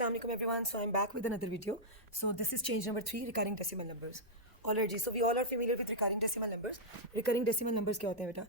Assalamu alaikum everyone. So I'm back with another video. So this is change number 3, recurring decimal numbers. Alright ji, so we all are familiar with recurring decimal numbers. Recurring decimal numbers क्या होते हैं बेटा?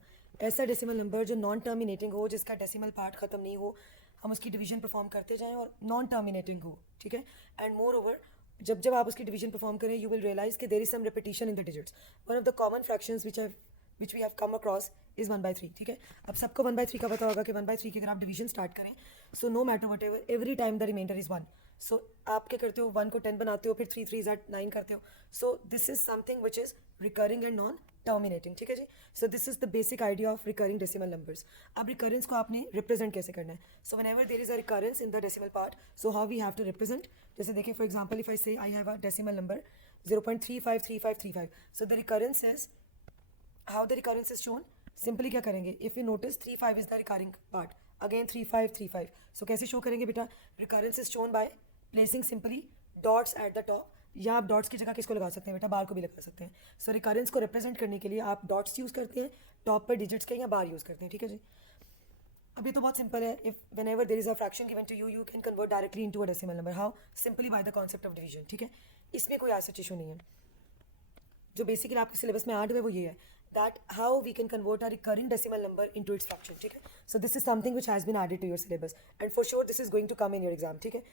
ऐसा decimal number जो non terminating हो, जिसका decimal part ख़त्म नहीं हो, हम उसकी डिवीजन परफॉर्म करते जाएं और नॉन टर्मिनेटिंग हो, ठीक है? एंड मोर ओवर जब जब आप उसकी डिवीजन परफॉर्म करें, यू विल रियलाइज कि there is some repetition in the digits. One of the common fractions which we have come across is 1/3. ठीक है, अब सबको 1/3 का पता होगा कि 1/3 की अगर आप डिवीजन स्टार्ट करें, so no matter whatever, every time the remainder is 1. So आप क्या करते हो, 1 को 10 बनाते हो, फिर 3 3 9 करते हो. So this is something which is recurring and non terminating. ठीक है जी. So this is the basic idea of recurring decimal numbers. अब रिकरेंस को आपने रिप्रेजेंट कैसे करना है? So whenever there is a recurrence in the decimal part, so how we have to represent. जैसे देखिए, for example, if I say I have a decimal number 0.353535. So the recurrence is, how the recurrence is shown. Simply क्या करेंगे, if you notice 35 is the recurring part, again 3535. सो कैसे show करेंगे बेटा? Recurrence is shown by placing simply dots at the top, या आप dots की जगह किसको लगा सकते हैं बेटा? बार को भी लगा सकते हैं. सो रिकरेंस को रिप्रेजेंट करने के लिए आप डॉट्स यूज़ करते हैं, टॉप पर डिजिट्स के, या बार यूज़ करते हैं. ठीक है जी. अब ये तो बहुत सिंपल है. If whenever there is a fraction given to you, you can convert directly into a decimal number. How? Simply by the concept of division. ठीक है, इसमें कोई ऐसा इशू नहीं है. जो बेसिकली आपके सिलेबस में आर्ट है वो ये है, that how we can convert a recurring decimal number into its fraction. ठीक है, so this is something which has been added to your syllabus and for sure this is going to come in your exam. ठीक है,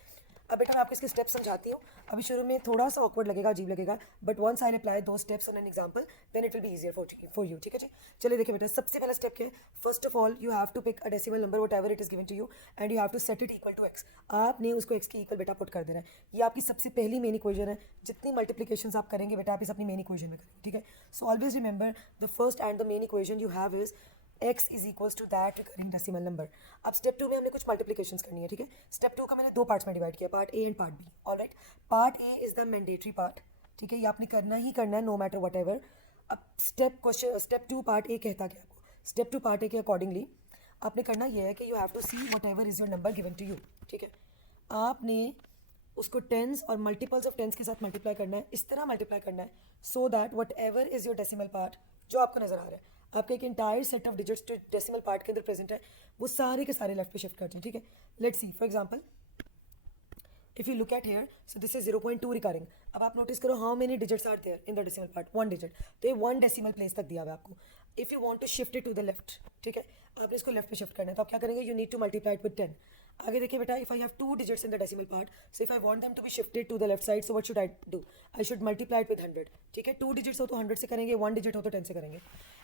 अब बेटा मैं आपको इसके steps समझाती हूँ. अभी शुरू में थोड़ा सा ऑकवर्ड लगेगा, अजीब लगेगा, but once I apply two steps on an example then it will be easier for you. ठीक है जी. चलिए देखिए बेटा, सबसे पहला स्टेप क्या है? First of all you have to pick a decimal number whatever it is given to you and you have to set it equal to x. आपने उसको एक्स की इक्वल बेटा पुट कर देना है. ये आपकी सबसे पहली मेन इक्वेशन है. जितनी मल्टीप्लिकेशन आप करेंगे बेटा, आप इस अपनी मेन इक्वेशन में करेंगे. ठीक है, so always remember the first and the main equation you have is x is equals to that recurring decimal number. अब स्टेप 2 में हमने कुछ मल्टीप्लिकेशंस करनी है. ठीक है, स्टेप 2 का मैंने दो पार्ट्स में डिवाइड किया, part A and part B. Alright, part A is the mandatory part. ठीक है, ये आपने करना ही करना है, नो मैटर वट एवर. अब स्टेप 2 पार्ट ए कहता क्या आपको? स्टेप 2 पार्ट ए के अकॉर्डिंगली आपने करना ये है कि you have to see whatever is your number given to you. ठीक है, आपने उसको टेंस और मल्टीपल्स ऑफ टेंस के साथ मल्टीप्लाई करना है, इस तरह मल्टीप्लाई करना है so that what ever is your decimal part जो आपको नजर आ रहा है, आपका एक इंटायर सेट ऑफ डिजिट्स जो डेसिमल पार्ट के अंदर प्रेजेंट है, वो सारे के सारे लेफ्ट पे शिफ्ट करते हैं. ठीक है, let's see for example if you look at here, so this is 0.2 recurring. अब आप नोटिस करो how many digits are there in the decimal part, 1 digit. तो ये 1 डेसिमल प्लेस तक दिया हुआ है आपको. If you want to shift it to the left, ठीक है, आपने इसको लेफ्ट पे शिफ्ट करना है, तो आप क्या करेंगे? You need to multiply it with 10. आगे देखिए बेटा, if I have 2 digits in the decimal part, so if I want them to be shifted to the left side, so what should I do? I should multiply it with 100. ठीक है, 2 digits हो तो 100 से करेंगे, 1 digit हो तो 10 से करेंगे.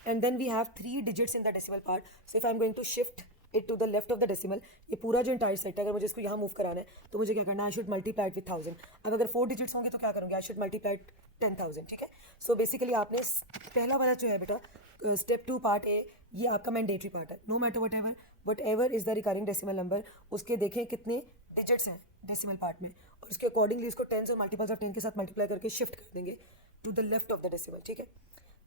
And then we have 3 digits in the decimal part, so if I am going to shift it to the left of the decimal, ये पूरा जो इंटायर सेट है, अगर मुझे इसको यहाँ मूव कराना है तो मुझे क्या करना है? आई शुड मल्टीप्लाई इट विद 1000. अब अगर 4 डिजिट्स होंगे तो क्या करूँगी? आई शुड मल्टीप्लाई इट 10,000. ठीक है, सो बेसिकली आपने पहला वाला जो है बेटा स्टेप 2 पार्ट ए, ये आपका मैंडेटरी पार्ट है. No matter whatever is the recurring decimal number, उसके देखें कितने डिजिट्स हैं डेसिमल पार्ट में, और उसके अकॉर्डिंगली इसको टेंस और मल्टीपल्स ऑफ 10 के साथ मल्टीप्लाई करके शिफ्ट कर देंगे to the left of the decimal. ठीक है,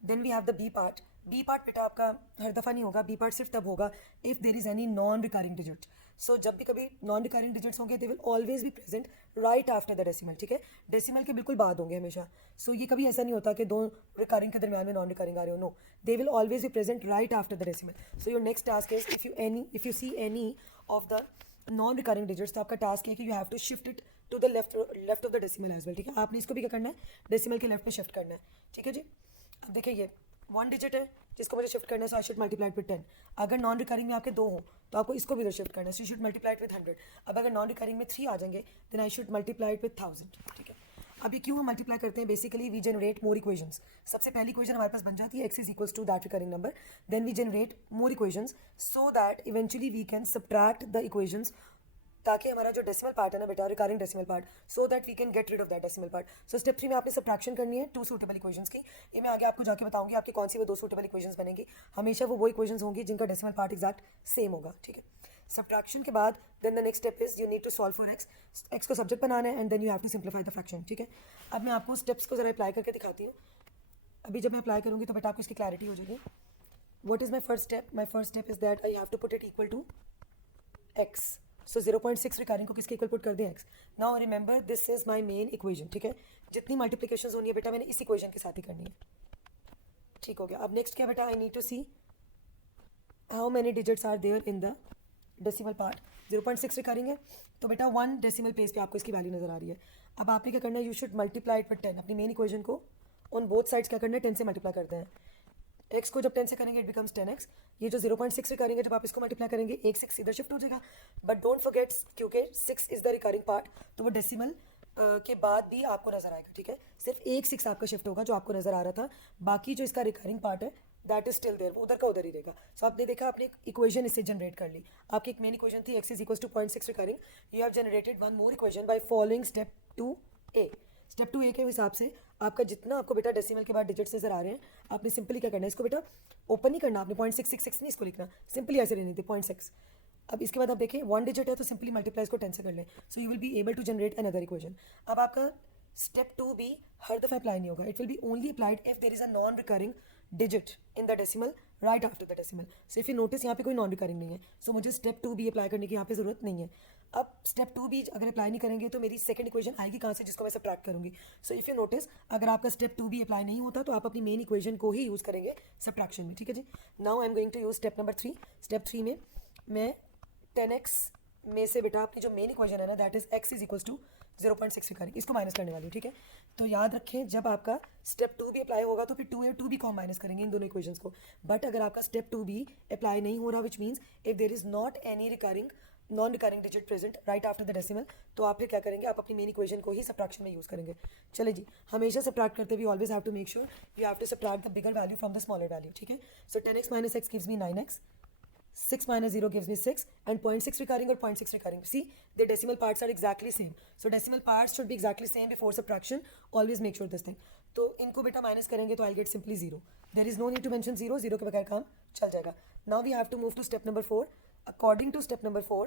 then we have the B part. B part बेटा आपका हर दफ़ा नहीं होगा, बी पार्ट सिर्फ तब होगा if there is any non recurring digit. So जब भी कभी नॉन रिकरिंग डिजिट्स होंगे, they will always be present right after the decimal. ठीक है, डेसिमल के बिल्कुल बाद होंगे हमेशा. सो ये कभी ऐसा नहीं होता कि दो रिकरिंग के दरमियान में नॉन रिकरिंग आ रहे हो. No, they will always be present right after the decimal. So your next task is if you see any of the non recurring digits, तो आपका टास्क है कि you have to shift it to the left of the decimal as well. ठीक है, आपने इसको भी क्या करना है? डेसिमल के लेफ्ट में शिफ्ट करना है. ठीक है जी. अब देखिए, ये 1 डिजिट है जिसको मुझे शिफ्ट करना है, so I should multiply with 10. अगर नॉन रिकरिंग में आपके 2 हो तो आपको इसको भी इधर शिफ्ट करना है, so you should multiply with 100. अब अगर नॉन रिकरिंग में 3 आ जाएंगे then I should multiply with 1000. ठीक है, अभी क्यों हम मल्टीप्लाई करते हैं? Basically we generate more equations. सबसे पहली इक्वेशन हमारे पास बन जाती है x is equals to that recurring number. Then we generate more equations so that eventually we can subtract the equations, ताकि हमारा जो डेसिमल पार्ट है ना बेटा, recurring decimal part, so that we can get rid of that decimal part. So step 3 में आपने subtraction करनी है 2 सूटेबल इक्वेशंस की. ये मैं आगे आपको जाके बताऊंगी आपकी कौन सी वो 2 सूटेबल इक्वेशंस बनेंगी. हमेशा वो इक्वेशंस होंगी जिनका डेसिमल पार्ट एग्जैक्ट सेम होगा. ठीक है, सब्ट्रैक्शन के बाद then the next step is you need to solve for x. X को सब्जेक्ट बनाना है and then you have to simplify the fraction. ठीक है, अब मैं आपको स्टेप्स को जरा अप्लाई करके दिखाती हूँ. अभी जब मैं अप्लाई करूँगी तो बेटा आपको इसकी क्लैरिटी हो जाएगी. What is my first step? My first step is that I have to put it equal to x. So 0.6 recurring को किसके इक्वल पुट कर दें? X. Now remember this is my main equation. ठीक है, जितनी multiplication होनी है बेटा मैंने इस इक्वेशन के साथ ही करनी है. ठीक हो गया. अब नेक्स्ट क्या बेटा? I need to see how many digits are there in the decimal part. 0.6 recurring है, तो बेटा 1 डेसिमल प्लेस पे आपको इसकी वैल्यू नजर आ रही है. अब आपने क्या करना है, you should multiply it with 10. अपनी मेन इक्वेशन को ऑन बोथ साइड्स क्या करना है, 10 से मल्टीप्लाई करते हैं. x को जब 10 से करेंगे इट बिकम्स 10x. ये जो 0.6 करेंगे जब आप इसको मल्टीप्लाई करेंगे, एक 6 इधर शिफ्ट हो जाएगा. बट डोंट फॉरगेट, क्योंकि 6 इज द रिकरिंग पार्ट, तो वो डेसिमल के बाद भी आपको नजर आएगा. ठीक है, सिर्फ एक 6 आपका शिफ्ट होगा जो आपको नजर आ रहा था. बाकी जो इसका रिकरिंग पार्ट है दैट इज स्टिल देयर, वो उधर का उधर ही रहेगा. सो आपने देखा, आपने एक इक्वेशन इससे जनरेट कर ली. आपकी एक मेन इक्वेशन थी x is equal to 0.6 recurring. You have generated one more equation by following step 2a. Step 2a के हिसाब से आपका जितना आपको बेटा डेसिमल के बाद डिजिट्स नजर आ रहे हैं, आपने सिंपली क्या करना है, इसको बेटा ओपन नहीं करना आपने, 0.666 नहीं इसको लिखना, सिंपली ऐसे रहने थे 0.6. अब इसके बाद आप देखें 1 डिजिट है तो सिंपली मल्टीप्लाई इसको 10 से कर लें. So you will be able to generate another equation. अब आपका स्टेप 2 भी हर दफ़ा अप्लाई नहीं होगा. It will B only applied if there is a non recurring digit in the decimal right after the decimal. So if you notice यहाँ पे कोई non recurring नहीं है, सो मुझे स्टेप 2 भी अप्लाई करने की यहाँ पे ज़रूरत नहीं है. अब स्टेप 2 भी अगर अप्लाई नहीं करेंगे तो मेरी सेकंड इक्वेशन आएगी कहाँ से, जिसको मैं सब्ट्रैक्ट करूँगी. सो इफ़ यू नोटिस, अगर आपका स्टेप 2 भी अप्लाई नहीं होता तो आप अपनी मेन इक्वेशन को ही यूज़ करेंगे सब्ट्रैक्शन में. ठीक है जी. Now I am going to use step number 3. Step 3 में मैं 10x में से बेटा अपनी जो मेन इक्वेशन है ना, that is x is equal to 0.6 recurring, इसको माइनस करने वाली हूँ. ठीक है, तो याद रखें जब आपका स्टेप 2 भी अप्लाई होगा तो फिर 2 भी को हम माइनस करेंगे इन दोनों इक्वेशंस को. बट अगर आपका स्टेप 2 भी अप्लाई नहीं हो रहा, which means if there is not any recurring non recurring digit present right after the decimal, तो आप फिर क्या करेंगे, आप अपनी मेन इक्वेशन को ही सब्ट्रैक्शन में यूज़ करेंगे. चले जी, हमेशा सब्ट्रैक्ट करते हुए always have to make sure you have to subtract the bigger value from the smaller value. ठीक है, सो 10x minus x gives me 9x. 6 minus 0 gives me 6, and 0.6 recurring or 0.6 recurring. See, the decimal parts are exactly same. So decimal parts should be exactly same before subtraction. Always make sure this thing. तो इनको बेटा minus करेंगे तो I'll get simply 0. There is no need to mention 0. 0 के बगैर काम चल जाएगा. Now we have to move to step number 4. According to step number 4,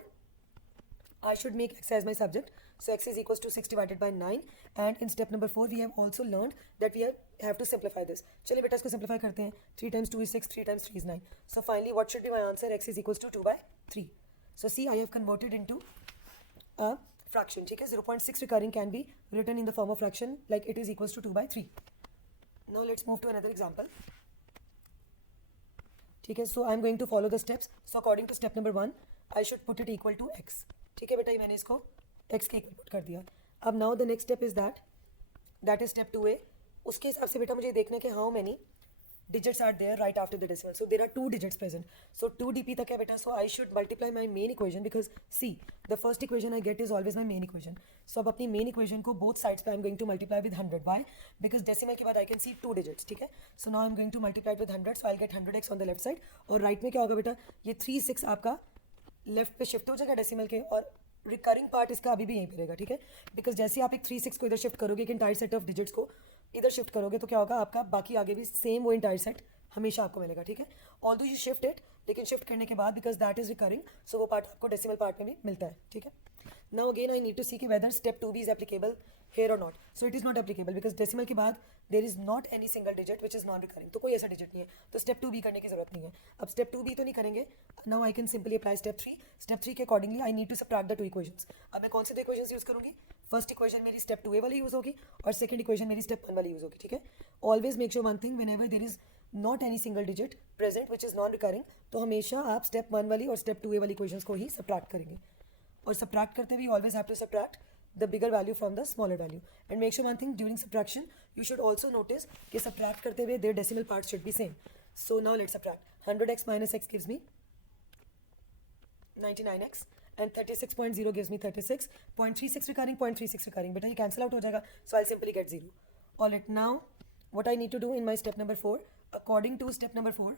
I should make x as my subject. So x is equals to 6 divided by 9. And in step number 4, we have also learned that we have to simplify this. चलिए बेटा इसको simplify करते हैं. 3 times 2 is 6, 3 times 3 is 9. So finally, what should be my answer? X is equals to 2 by 3. So see, I have converted into a fraction. ठीक है, 0.6 recurring can be written in the form of fraction like it is equals to 2 by 3. Now let's move to another example. ठीक है, so I'm going to follow the steps. So according to step number 1, I should put it equal to x. ठीक है बेटा, ये मैंने इसको x के equal put कर दिया. अब now the next step is that is step 2a. उसके हिसाब से बेटा मुझे देखना है कि how many digits are there right after the decimal. So there are 2 digits present. So 2 dp तक है बेटा. So I should multiply my main equation because see, the first equation I get is always my main equation. So अब अपनी main equation को both sides पे I'm going to multiply with 100. Why? Because decimal के बाद I can see 2 digits. ठीक है. So now I'm going to multiply it with 100. So I'll get 100x on the left side. और right में क्या होगा बेटा, ये 3 6 आपका लेफ्ट पे शिफ्ट हो जाएगा डेसिमल के, और रिकरिंग पार्ट इसका अभी भी यहीं पे रहेगा. ठीक है, बिकॉज जैसे ही आप एक 3 6 को इधर शिफ्ट करोगे, एक इंटायर सेट ऑफ डिजिट्स को इधर शिफ्ट करोगे, तो क्या होगा, आपका बाकी आगे भी सेम वो इंटायर सेट हमेशा आपको मिलेगा. ठीक है, ऑल्दो यू शिफ्ट इट, लेकिन शिफ्ट करने के बाद बिकॉज दैट इज रिकरिंग, सो वो पार्ट आपको डेसिमल पार्ट में भी मिलता है. ठीक है, now again I need to see कि वेदर स्टेप 2 भी is applicable here or not. So it is not applicable because decimal के बाद there is not any single digit which is non recurring. तो कोई ऐसा digit नहीं है, तो step 2 भी करने की जरूरत नहीं है. अब step 2 भी तो नहीं करेंगे. Now I can simply apply step 3. Step 3 के accordingly I need to subtract the 2 equations. अब मैं कौन से 2 equations यूज़ करूँगी? फर्स्ट इक्वेशन मेरी step 2a वाली यूज़ होगी और सेकंड इक्वेशन मेरी step 1 वाली यूज़ होगी. ठीक है, always make sure one thing, whenever there is not any single digit present which is non recurring, तो हमेशा आप step 1 वाली और step 2a वाली इक्वेशंस को ही subtract करेंगे. और subtract करते हुए always have to subtract the bigger value from the smaller value. And make sure one thing, during subtraction you should also notice कि subtract करते हुए their decimal parts should be same. So now let's subtract. 100x minus x gives me 99x and 36.0 gives me 36. 0.36 recurring, 0.36 recurring, बेटा ये cancel out हो जाएगा, so I'll simply get 0. Alright, now what I need to do in my step number 4, according to step number 4,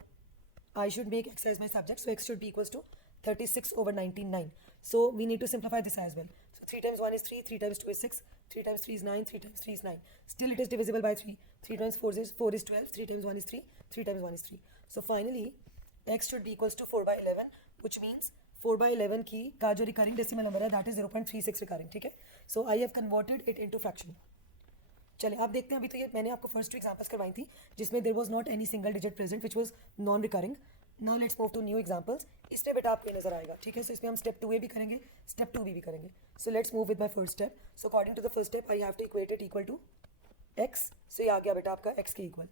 I should make x as my subject, so x should be equals to 36 over 99. So we need to simplify this as well. So 3 times 1 is 3, 3 times 2 is 6, 3 times 3 is 9, 3 times 3 is 9. Still it is divisible by 3. 3 times 4 is 12, 3 times 1 is 3, 3 times 1 is 3. So finally x should be equals to 4 by 11, which means 4 by 11 की का जो recurring decimal number है that is 0.36 recurring. ठीक है, so I have converted it into fraction. चलिए आप देखते हैं, अभी तो ये मैंने आपको फर्स्ट 2 एग्जांपल्स करवाई थी जिसमें there was not any single digit present which was non recurring. Now let's move to new examples. इसमें बेटा आपको नजर आएगा. ठीक है, सो इसमें हम स्टेप 2a भी करेंगे, स्टेप 2b भी करेंगे. So let's move with my first step. So according to the first step I have to equate it equal to x. सो ये आ गया बेटा आपका x के इक्वल.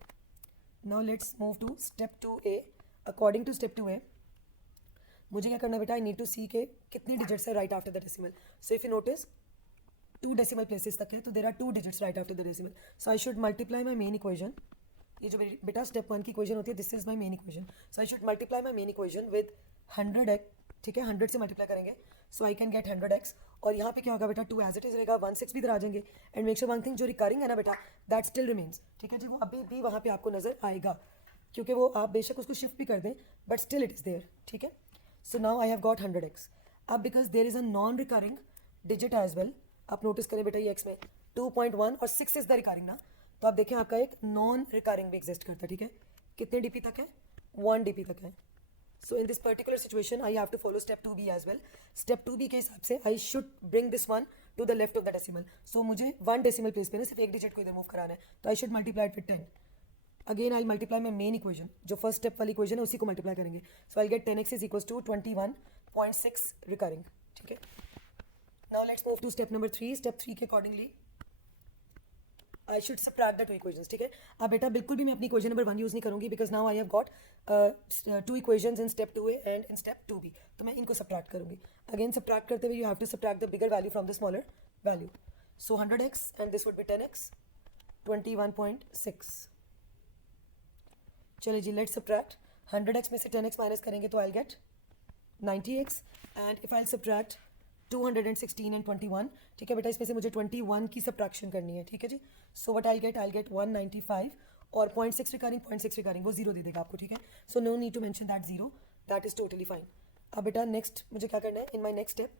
Now let's move to step 2a. According to step 2a मुझे क्या करना है बेटा, आई नीड टू सी के कितने डिजिट्स है right after the decimal. So if you notice 2 decimal places तक है, तो there are 2 digits right after the decimal. So I should multiply my main equation. ये जो बेटा स्टेप 1 की इक्वेशन होती है, this is my main equation. So I should multiply my main equation with 100x. ठीक है, 100 से मल्टीप्लाई करेंगे, so I can get 100x. और यहाँ पे क्या होगा बेटा, 2 एज इट इज रहेगा, 1 6 भी इधर आ जाएंगे. And make sure one thing, जो रिकरिंग है ना बेटा, दैट स्टिल रिमेन्स. ठीक है जी, वो अभी भी वहाँ पे आपको नजर आएगा, क्योंकि वो आप बेशक उसको शिफ्ट भी कर दें, but still it is there. ठीक है, so now I have got 100x. अब because there is a non recurring digit as well, आप नोटिस करें बेटा ये x में 2.1 और 6 इज द रिकरिंग ना, तो आप देखें आपका एक नॉन रिकरिंग भी एग्जिस्ट करता है. ठीक है, कितने डीपी तक है, 1 डीपी तक है. So in this particular situation I have to follow step 2b as well. Step 2b के हिसाब से I should bring this one to the left of the decimal. सो मुझे 1 डेसिमल प्लेस पे ना सिर्फ एक डिजिट को इधर मूव कराना है, तो I should multiply it with 10. Again I multiply my main equation, जो फर्स्ट स्टेप वाली इक्वेशन है उसी को मल्टीप्लाई करेंगे. So I get 10x is equal to 21.6 recurring. ठीक है, now let's move to step number 3. Step 3 के accordingly I should subtract the 2 equations. ठीक है, अब बेटा बिल्कुल भी मैं अपनी इक्वेशन नंबर 1 यूज़ नहीं करूँगी, because now I have got 2 equations in step 2a and in step 2b. तो मैं इनको सबट्रैक्ट करूँगी. अगेन सबट्रैक्ट करते हुए you have to subtract the bigger value from the smaller value. So 100x and this would be 10x, 21.6. चलिए जी, let's subtract. 100x में से 10x minus करेंगे तो I get 90x. And if I subtract 216 and 21. ठीक है बेटा, इसमें से मुझे 21 की सबट्रैक्शन करनी है. ठीक है जी, सो वट आई गेट 195 और 0.6 रिकरिंग वो जीरो दे देगा आपको. ठीक है, so no need to mention that zero, that is totally fine. अब बेटा नेक्स्ट मुझे क्या करना है, in my next step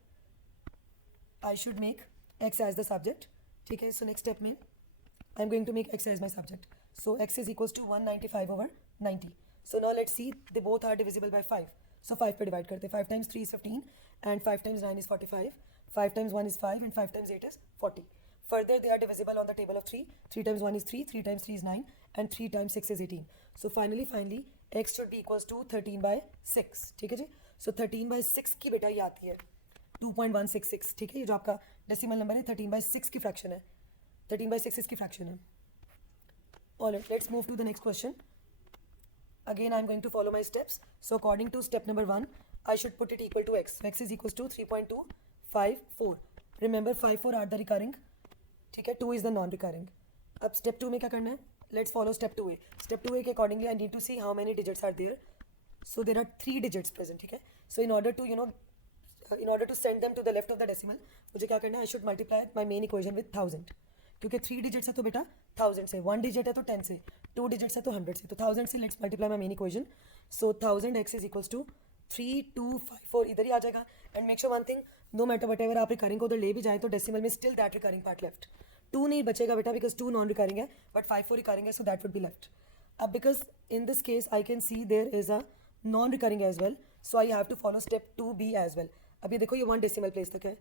I should make x as the subject. ठीक है, सो नेक्स्ट स्टेप में I am going to make x as my subject. So x is equals to 195 over 90. So now let's see, they both are divisible by 5. So 5 पे divide करते हैं. 5 times 3 is 15 and 5 times 9 is 45. 5 times 1 is 5 and 5 times 8 is 40. Further, they are divisible on the table of 3. 3 times 1 is 3, 3 times 3 is 9 and 3 times 6 is 18. So finally x should be equals to 13 by 6. ठीक है जी, so 13 by 6 की बेटा ये आती है 2.166. ठीक है, ये जो आपका डेसिमल नंबर है 13 by 6 की फ्रैक्शन है. 13 by 6 इसकी फ्रैक्शन है. Alright, let's move to the next question. Again, I'm going to follow my steps. So according to step number 1, I should put it equal to x. So x is equals to 3.254. Remember 5 4 are the recurring. ठीक है, 2 is the non-recurring. अब step 2 में क्या करना है? Let's follow step 2a. Step 2a के accordingly I need to see how many digits are there. So there are 3 digits present. ठीक है, so in order to send them to the left of the decimal, मुझे क्या करना है? I should multiply my main equation with 1000. क्योंकि 3 digits है तो बेटा 1000 से, 1 डिजिट है तो 10 से, 2 डिजिट्स है तो 100 से, तो 1000 से let's multiply my main equation. So 1000x is equals to 3254 इधर ही आ जाएगा. And make sure one thing, no matter whatever आप रिकरिंग को उधर ले भी जाए तो डेसिमल में still that recurring part left. 2 नहीं बचेगा बेटा, बिकॉज 2 नॉन रिकरिंग है, बट 5 4 रिकरिंग है, so that would be left. अब because in this case I can C there is a non recurring as well, so I have to follow step 2b as well. अब ये देखो ये 1 decimal place तक है.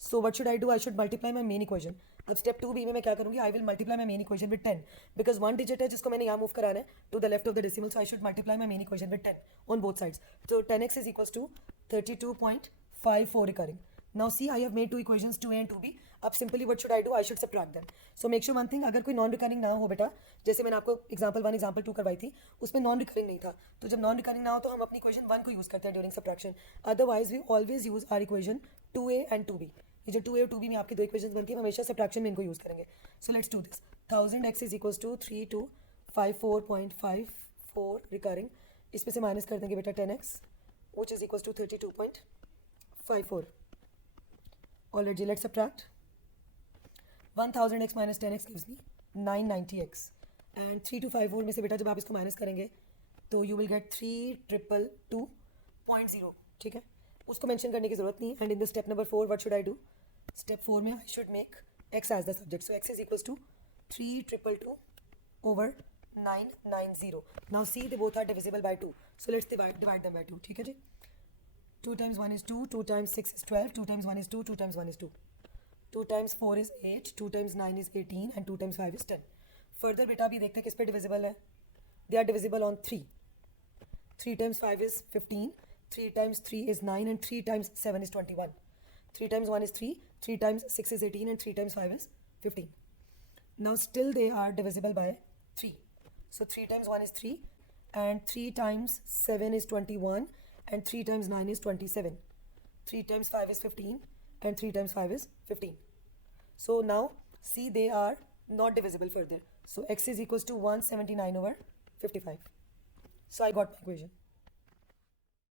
So what should I do, I should multiply my main equation. अब step 2b में मैं क्या करूँगी, I will multiply my main equation with 10, because 1 digit है जिसको मैंने यहाँ मूव कराना है to the left of the decimal, so I should multiply my main equation with 10 on both sides. तो 10x is equals to 32.54 recurring. Now see I have made 2 equations 2a and 2b. अब simply what should I do, I should subtract them. So make sure one thing, अगर कोई non recurring ना हो बेटा, जैसे मैंने आपको एग्जाम्पल 1 एग्जाम्पल 2 करवाई थी, उसमें नॉन रिकरिंग नहीं था, तो जब नॉन रिकरिंग ना हो तो हम अपनी इक्वेशन 1 को यूज़ करते हैं during subtraction. Otherwise we always use our equation 2a and 2b. ये जो 2a और 2b में आपकी 2 इक्वेशंस बनती है, हमेशा सबट्रैक्शन में इनको यूज़ करेंगे. So let's do this. 1000x is equals to 3254.54 recurring. इसमें से माइनस कर देंगे बेटा 10x which is equals to 32.54. Already let's subtract. 1000x minus 10x gives me 990x. And 3254 में से बेटा जब आप इसको माइनस करेंगे तो you will get 3222.0. ठीक है, उसको मेंशन करने की जरूरत नहीं. And in the step number 4 what should I do, step 4 में I should make x as the subject. So x is equals to 3222 over 990. Now see they both are divisible by 2. So let's divide them by 2. ठीक है जी, 2 times 1 is 2, 2 times 6 is 12, 2 times 1 is 2, 2 times 1 is 2. 2 times 4 is 8, 2 times 9 is 18 and 2 times 5 is 10. Further बेटा अभी देखते हैं किस पे divisible है. They are divisible on 3. 3 times 5 is 15, 3 times 3 is 9 and 3 times 7 is 21. 3 times 1 is 3, 3 times 6 is 18 and 3 times 5 is 15. Now still they are divisible by 3. So 3 times 1 is 3 and 3 times 7 is 21 and 3 times 9 is 27. 3 times 5 is 15 and 3 times 5 is 15. So now see, they are not divisible further. So x is equals to 179 over 55. So I got my equation.